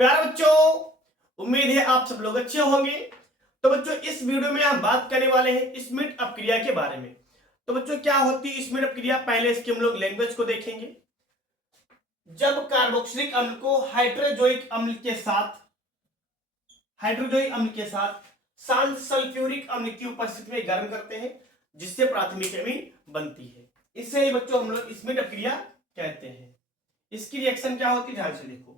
प्यारे बच्चों, उम्मीद है आप सब लोग अच्छे होंगे। तो बच्चों, इस वीडियो में हम बात करने वाले हैं स्मिथ अपक्रिया के बारे में। तो बच्चों, क्या होती है स्मिथ अपक्रिया, पहले इसकी हम लोग लैंग्वेज को देखेंगे। जब कार्बोक्सिलिक अम्ल को हाइड्रोजोइक अम्ल के साथ शांत सल्फ्यूरिक अम्ल की उपस्थिति में गर्म करते हैं, जिससे प्राथमिक अमीन बनती है। इससे ही बच्चों हम लोग स्मिथ अपक्रिया कहते हैं। इसकी रिएक्शन क्या होती है, ध्यान से देखो।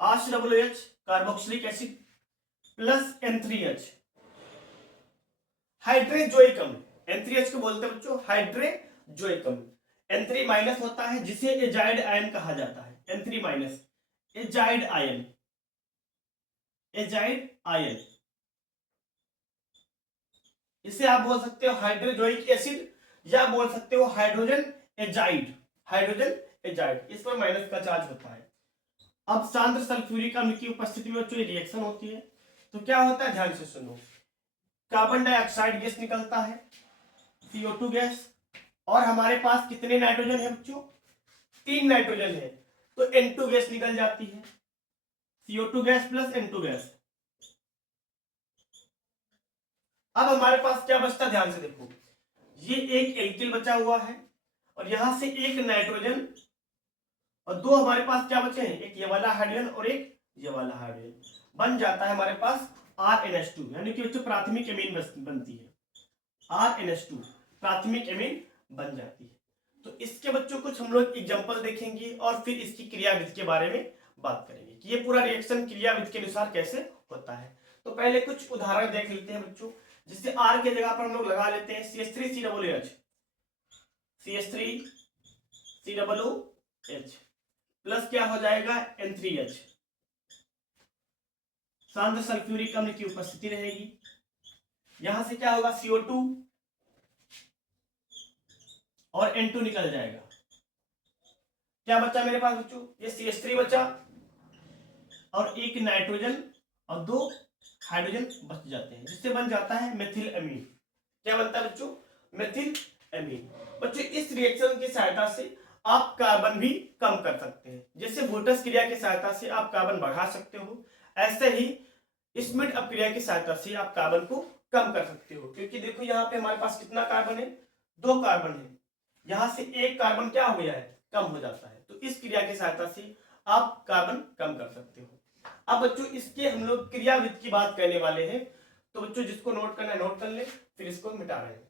RCOOH carboxylic acid plus N3H hydrazoic अम्ल। N3H को बोलते हैं बच्चों हाइड्रोजोइक अम्ल। N3 माइनस होता है, जिसे एजाइड आयन कहा जाता है। N3 minus azide ion, azide ion. इसे आप बोल सकते हो हाइड्रोजोइक एसिड या बोल सकते हो हाइड्रोजन एजाइड। हाइड्रोजन एजाइड, इस पर माइनस का चार्ज होता है। अब सांद्र सल्फ्यूरिक अम्ल की उपस्थिति में बच्चों ये रिएक्शन होती है, तो क्या होता है, ध्यान से सुनो। कार्बन डाइऑक्साइड गैस निकलता है, CO2 गैस, और हमारे पास कितने नाइट्रोजन है बच्चों, 3 नाइट्रोजन है, तो N2 गैस निकल जाती है। CO2 gas plus N2 gas. अब हमारे पास क्या बचता, ध्यान से देखो। ये एक एल्किल बचा हुआ है, और यहां से एक नाइट्रोजन, और दो हमारे पास क्या बचे हैं, एक ये वाला हाइड्रोजन और एक ये वाला हाइड्रोजन। बन जाता है हमारे पास RNH2, यानी कि बच्चों प्राथमिक अमीन बनती है। RNH2 प्राथमिक अमीन बन जाती है। तो इसके बच्चों कुछ हम लोग एग्जांपल देखेंगे, और फिर इसकी क्रियाविधि के बारे में बात करेंगे कि ये पूरा रिएक्शन क्रियाविधि के अनुसार कैसे होता है। तो पहले कुछ उदाहरण देख लेते हैं बच्चों, जिससे R के जगह पर हम लोग लगा लेते हैं CH3COOH, CH3COOH प्लस क्या हो जाएगा N3H, सांद्र सल्फ्यूरिक अम्ल की उपस्थिति रहेगी। यहां से क्या होगा, CO2 और N2 निकल जाएगा। क्या बचा मेरे पास बच्चों, ये CH3 बचा, और एक नाइट्रोजन और दो हाइड्रोजन बच जाते हैं, जिससे बन जाता है मेथिल अमीन। क्या बनता है बच्चों, मेथिल अमीन। बच्चों, इस रिएक्शन की सहायता से आप कार्बन भी कम कर सकते हैं। जैसे वोल्टस क्रिया की सहायता से आप कार्बन बढ़ा सकते हो, ऐसे ही स्मिथ अपक्रिया की सहायता से आप कार्बन को कम कर सकते हो। क्योंकि देखो यहाँ पे हमारे पास कितना कार्बन है, 2 कार्बन है, यहां से एक कार्बन क्या हो गया है, कम हो जाता है। तो इस क्रिया की सहायता से आप कार्बन कम कर सकते हो। अब बच्चों, इसके हम लोग क्रियाविधि की बात करने वाले हैं। तो बच्चों, जिसको नोट करना है नोट कर ले, फिर इसको मिटा रहे हैं।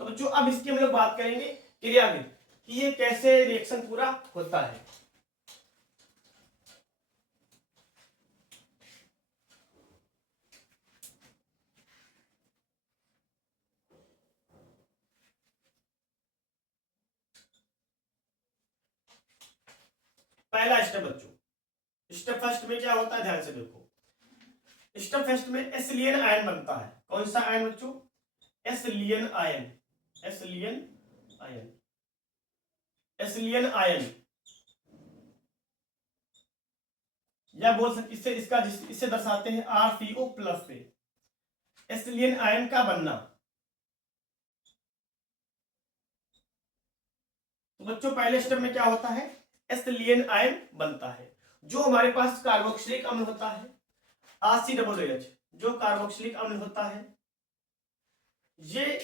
तो बच्चों, अब इसकी हम लोग बात करेंगे क्रियाविधि कि ये कैसे रिएक्शन पूरा होता है। पहला स्टेप बच्चों, स्टेप फर्स्ट में क्या होता है, ध्यान से देखो। स्टेप फर्स्ट में एसिलियन आयन बनता है। कौन सा आयन बच्चों, एसिलियन आयन, एसिलियन आयन, एसिलियन आयन, या बोल सकते इससे इसका इससे दर्शाते हैं RCO प्लस से। एसिलियन आयन का बनना। तो बच्चों, पहले स्टेप में क्या होता है, एसिलियन आयन बनता है। जो हमारे पास कार्बोक्सिलिक अम्ल होता है RCOOH, जो कार्बोक्सिलिक अम्ल होता है, ये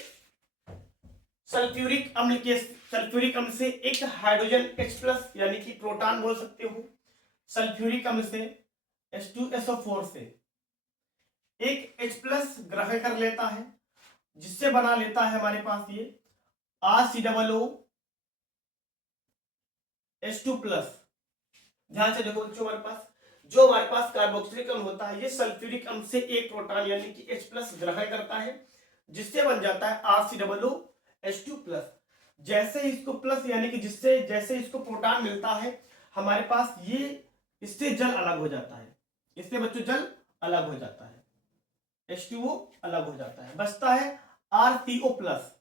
सल्फ्यूरिक अम्ल से एक हाइड्रोजन H प्लस, यानी कि प्रोटॉन बोल सकते हो, सल्फ्यूरिक अम्ल से H2SO4 से एक H प्लस ग्रहण कर लेता है, जिससे बना लेता है हमारे पास ये RCOOH2 प्लस। ध्यान से देखो बच्चों, हमारे पास जो हमारे पास कार्बोक्सिलिक अम्ल होता है, ये सल्फ्यूरिक अम्ल से एक प्रोटॉन यानी कि H प्लस ग्रहण करता है, जिससे बन जाता है RCOOH2 प्लस। जैसे इसको प्लस यानी कि जिससे जैसे इसको प्रोटॉन मिलता है, हमारे पास ये इससे जल अलग हो जाता है, इससे बच्चों जल अलग हो जाता है, H2O अलग हो जाता है, बचता है RCO प्लस,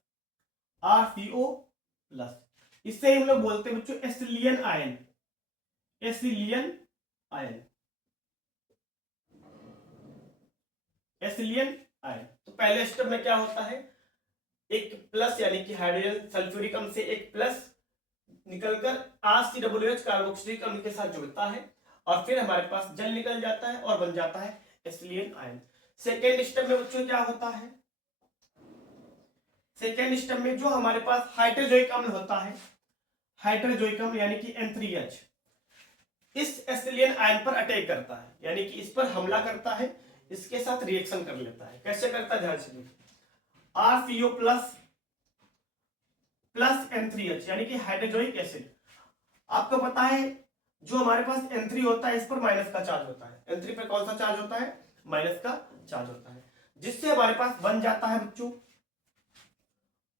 RCO प्लस। इससे हम लोग बोलते हैं बच्चों एसिलियन आयन, एसिलियन आयन, एसिलियन आयन। तो पहले स्टेप में क्या होता है, एक प्लस यानी कि हाइड्रोजन सल्फ्यूरिक अम्ल से एक प्लस निकलकर RCOOH कार्बोक्सिलिक अम्ल के साथ जुड़ता है और फिर हमारे पास जल निकल जाता है और बन जाता है एसिटिलीन आयन। सेकेंड स्टेप में बच्चों क्या होता है, सेकेंड स्टेप में जो हमारे पास हाइड्रोजोइक अम्ल होता है, हाइड्रोजोइक अम्ल यानी कि N3H, इस एसिटिलीन आयन पर अटैक करता है, यानी कि इस पर हमला करता है, इसके साथ रिएक्शन कर लेता है। कैसे करता है ध्यान से देखिए, RCO प्लस N3H यानी कि हाइड्रोजोइक एसिड। आपको पता है जो हमारे पास N3 होता है इस पर माइनस का चार्ज होता है, N3 पर कौन सा चार्ज होता है, माइनस का चार्ज होता है, जिससे हमारे पास बन जाता है बच्चों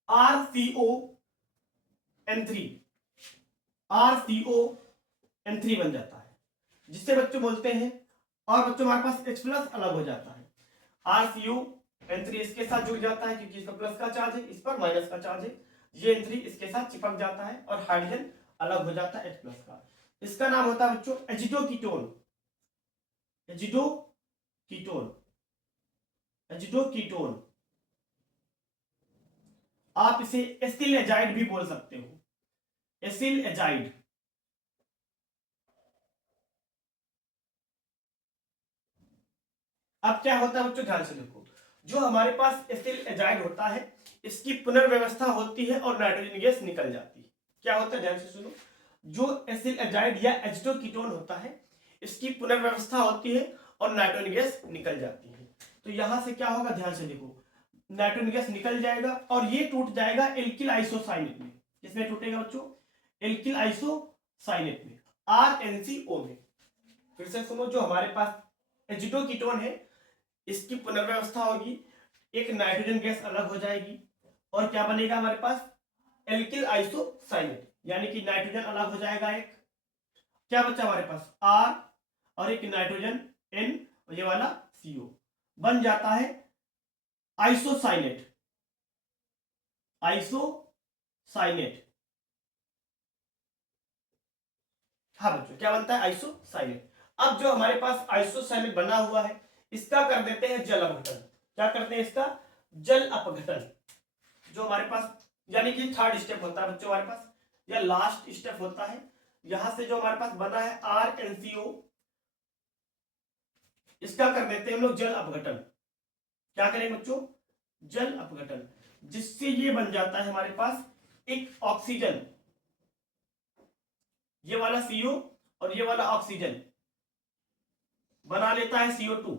RCON3 बन जाता है, जिससे बच्चों बोलते हैं, और बच्चों हमारे पास H प्लस अलग हो जाता है, RCON3 इसके साथ जुड़ जाता है क्योंकि इसका प्लस का चार्ज है, इस पर माइनस का चार्ज है, ये N3 इसके साथ चिपक जाता है और हाइड्रोजन अलग हो जाता है H प्लस का। इसका नाम होता है बच्चों एजिडोकीटोन, एजिडोकीटोन, एजिडोकीटोन। आप इसे एसिल एजाइड भी बोल सकते हो, एसिल एजाइड। अब क्या होता है बच्चों ध्यान से देखो, जो हमारे पास एसिल एजाइड होता है इसकी पुनर्व्यवस्था होती है और नाइट्रोजन गैस निकल जाती है। क्या होता है ध्यान से सुनो, जो एसिल एजाइड या एजिडोकीटोन होता है इसकी पुनर्व्यवस्था होती है और नाइट्रोजन गैस निकल जाती है। तो यहां से क्या होगा ध्यान से देखो, नाइट्रोजन गैस निकल जाएगा और ये टूट जाएगा एल्किल आइसोसाइनेट में। किसमें टूटेगा बच्चों, एल्किल आइसोसाइनेट में, RNCO में। फिर से सुनो, जो हमारे पास एजिडोकीटोन है इसकी पुनर्व्यवस्था होगी, एक नाइट्रोजन गैस अलग हो जाएगी और क्या बनेगा हमारे पास, एल्किल आइसोसाइनेट, यानी कि नाइट्रोजन अलग हो जाएगा, एक क्या बचा हमारे पास R और एक नाइट्रोजन N और ये वाला CO, बन जाता है आइसोसाइनेट, आइसोसाइनेट। हाँ बच्चों क्या बनता है, आइसोसाइनेट। अब जो हमारे पास आइसोसाइनेट बना हुआ है इसका कर देते हैं जल अपघटन। क्या करते हैं, इसका जल अपघटन। जो हमारे पास यानी कि थर्ड स्टेप होता है बच्चों हमारे पास, या लास्ट स्टेप होता है, यहां से जो हमारे पास बना है RNCO, इसका कर देते हैं हम लोग जल अपघटन। क्या करेंगे बच्चों, जल अपघटन, जिससे ये बन जाता है हमारे पास एक ऑक्सीजन, ये वाला CO और ये वाला ऑक्सीजन बना लेता है CO2।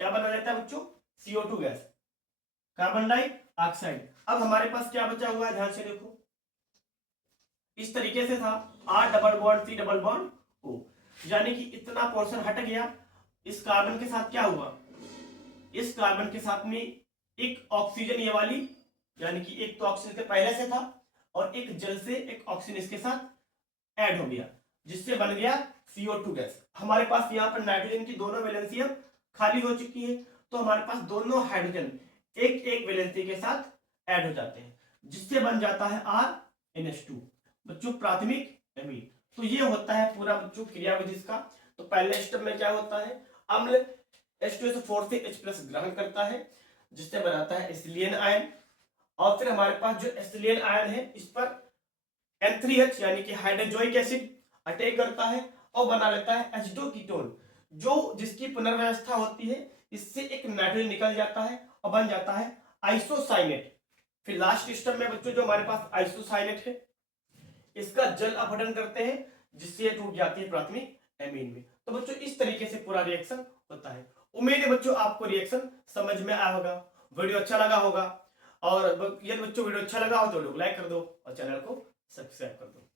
क्या बना लेता है बच्चों, CO2 गैस, कार्बन डाइऑक्साइड। अब हमारे पास क्या बचा हुआ है ध्यान से देखो, इस तरीके से था R double bond C double bond O, यानी कि इतना पोर्शन हट गया। इस कार्बन के साथ क्या हुआ, इस कार्बन के साथ में एक ऑक्सीजन ये वाली, यानी कि एक तो ऑक्सीजन के पहले से था और एक जल से एक ऑक्सीजन इसके साथ ऐड हो गया, जिससे बन गया CO2 गैस। हमारे पास यहाँ पर नाइट्रोजन की दोनों वैलेंसी अब खाली हो चुकी है, तो हमारे पास दोनों हाइड्रोजन एक एक वैलेंसी के साथ ऐड हो जाते हैं, जिससे बन जाता है RNH2 बच्चों, प्राथमिक एमीन। तो ये होता है पूरा बच्चों क्रियाविधि इसका। तो पहले स्टेप में क्या होता है, अम्ल H2SO4 से H+ ग्रहण करता है, जिससे बनाता है एसिटिलीन आयन, और फिर हमारे पास जो एसिटिलीन आयन है इस पर N3H यानी कि हाइड्रोजोइक एसिड अटैक करता है और बना लेता है एजिडोकीटोन, जो जिसकी पुनर्व्यवस्था होती है, इससे एक नाइट्रोजन निकल जाता है और बन जाता है आइसोसाइनेट। फिर लास्ट स्टेप में बच्चों जो हमारे पास आइसोसाइनेट है इसका जल अपघटन करते हैं, जिससे ये टूट जाती है प्राथमिक एमीन में। तो बच्चों इस तरीके से पूरा रिएक्शन होता है। उम्मीद है बच्चों आपको रिएक्शन समझ में आया होगा, वीडियो अच्छा लगा होगा, और यदि बच्चों वीडियो अच्छा लगा हो तो लाइक कर दो और चैनल को सब्सक्राइब कर दो।